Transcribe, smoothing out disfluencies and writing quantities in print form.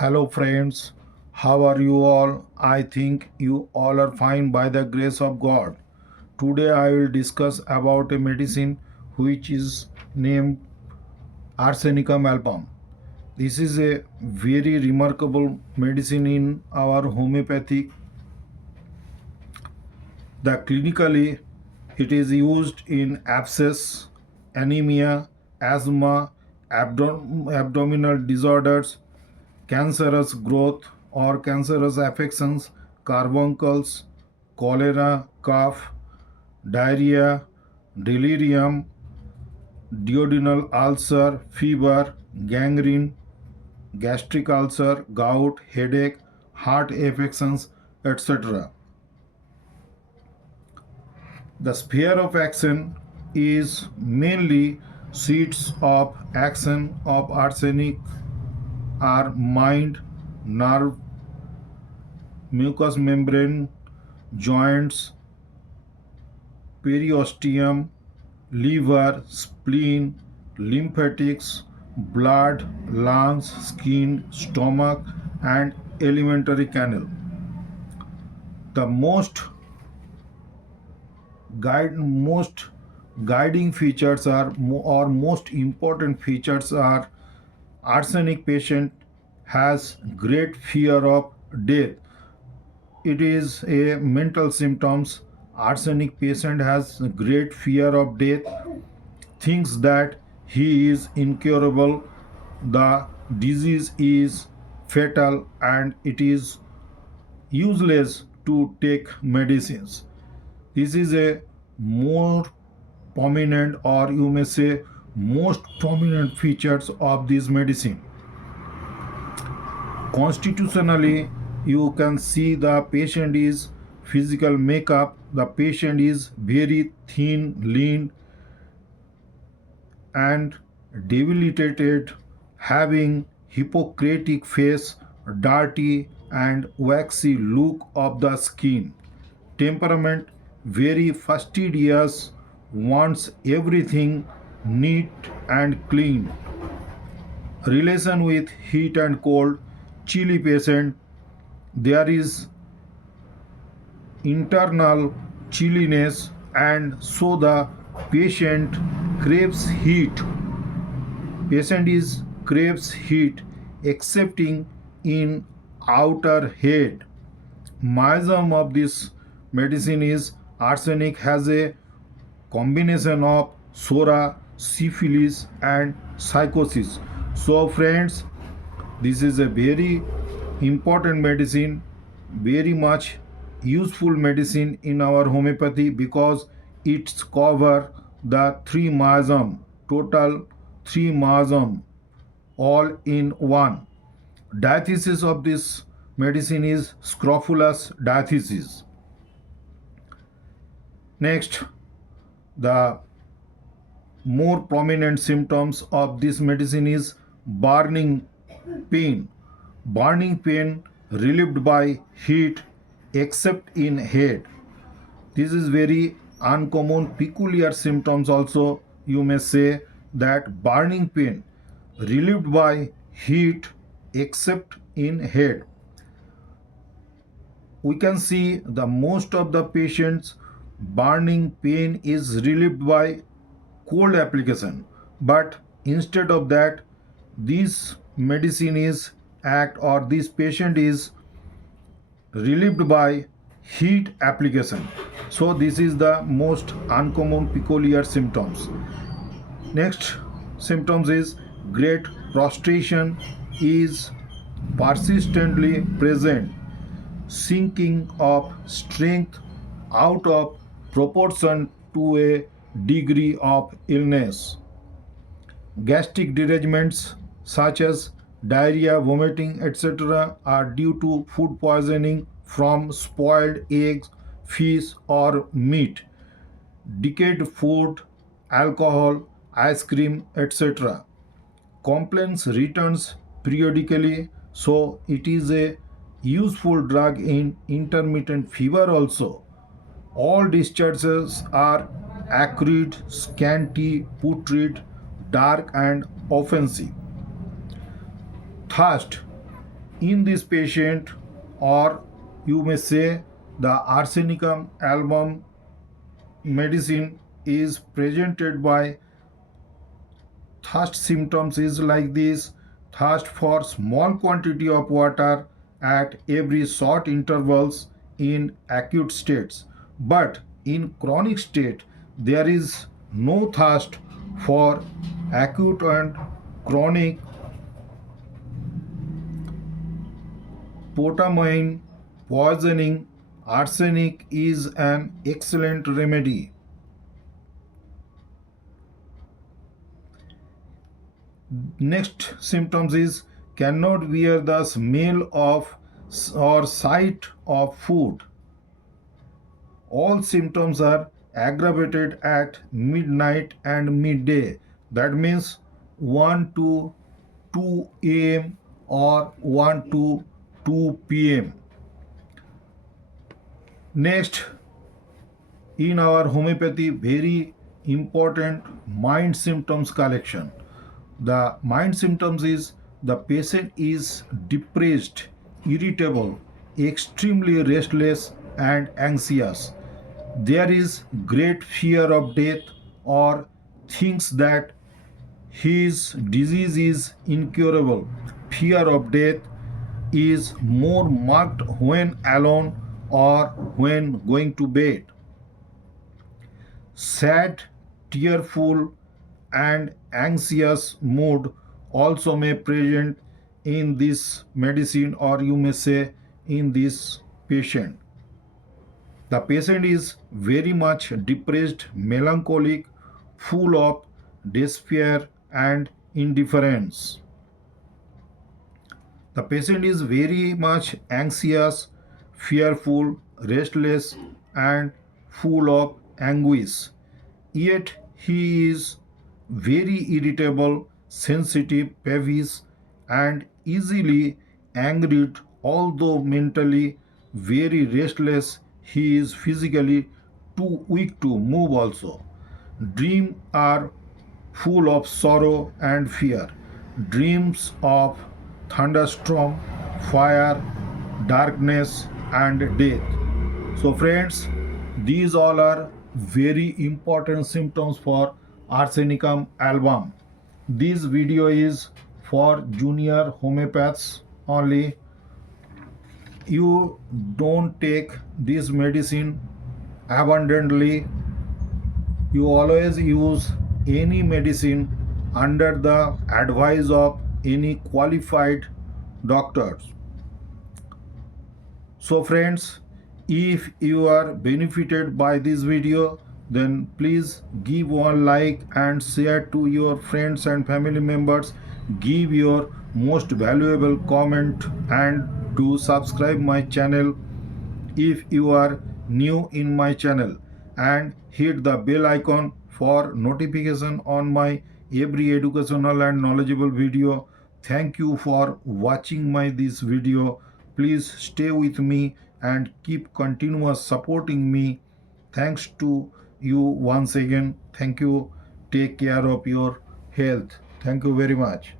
Hello, friends. How are you all? I think you all are fine by the grace of God. Today, I will discuss about a medicine which is named Arsenicum album. This is a very remarkable medicine in our homeopathic. The clinically, it is used in abscess, anemia, asthma, abdominal disorders, cancerous growth or cancerous affections, carbuncles, cholera, cough, diarrhea, delirium, duodenal ulcer, fever, gangrene, gastric ulcer, gout, headache, heart affections, etc. The sphere of action is mainly seats of action of arsenic are mind, nerve, mucous membrane, joints, periosteum, liver, spleen, lymphatics, blood, lungs, skin, stomach, and alimentary canal. The most guiding features are or most important features are arsenic patient has great fear of death. It is a mental symptoms. Arsenic patient has great fear of death, thinks that he is incurable, the disease is fatal, and it is useless to take medicines. This is a more prominent, or you may say most prominent features of this medicine. Constitutionally, you can see the patient is physical makeup, the patient is very thin, lean, and debilitated, having Hippocratic face, dirty and waxy look of the skin. Temperament very fastidious, wants everything neat and clean. Relation with heat and cold, chilly patient, there is internal chilliness, and so the patient craves heat. Patient is craves heat excepting in outer head. Mechanism of this medicine is arsenic has a combination of sora, syphilis, and psychosis. So, friends, this is a very important medicine, very much useful medicine in our homeopathy because it's cover the three miasm, total three miasm, all in one. Diathesis of this medicine is scrofulous diathesis. Next, the more prominent symptoms of this medicine is burning pain. Burning pain relieved by heat except in head. This is very uncommon peculiar symptoms also, you may say, that burning pain relieved by heat except in head. We can see the most of the patients burning pain is relieved by cold application, but instead of that this medicine is act or this patient is relieved by heat application. So this is the most uncommon peculiar symptoms. Next symptoms is great prostration is persistently present, sinking of strength out of proportion to a degree of illness. Gastric derangements such as diarrhea, vomiting, etc., are due to food poisoning from spoiled eggs, fish, or meat, decayed food, alcohol, ice cream, etc. Complaints returns periodically, so it is a useful drug in intermittent fever also. All discharges are acrid, scanty, putrid, dark, and offensive. Thirst. In this patient, or you may say the arsenicum album medicine is presented by thirst symptoms is like this: thirst for small quantity of water at every short intervals in acute states, but in chronic state there is no thirst for acute and chronic potassium poisoning. Arsenic is an excellent remedy. Next symptoms is cannot bear the smell of or sight of food. All symptoms are aggravated at midnight and midday. That means 1 to 2 a.m. or 1 to 2 p.m. Next, in our homeopathy, very important mind symptoms collection. The mind symptoms is the patient is depressed, irritable, extremely restless and anxious. There is great fear of death or thinks that his disease is incurable. Fear of death is more marked when alone or when going to bed. Sad, tearful, and anxious mood also may present in this medicine, or you may say in this patient. The patient is very much depressed, melancholic, full of despair and indifference. The patient is very much anxious, fearful, restless, and full of anguish. Yet he is very irritable, sensitive, peevish, and easily angered, although mentally very restless. He is physically too weak to move also. Dreams are full of sorrow and fear. Dreams of thunderstorm, fire, darkness, and death. So, friends, these all are very important symptoms for arsenicum album. This video is for junior homeopaths only. You don't take this medicine abundantly. You always use any medicine under the advice of any qualified doctors. So friends, if you are benefited by this video, then please give one like and share to your friends and family members. Give your most valuable comment and do subscribe my channel if you are new in my channel, and hit the bell icon for notification on my every educational and knowledgeable video. Thank you for watching my this video. Please stay with me and keep continuous supporting me. Thanks to you once again. Thank you. Take care of your health. Thank you very much.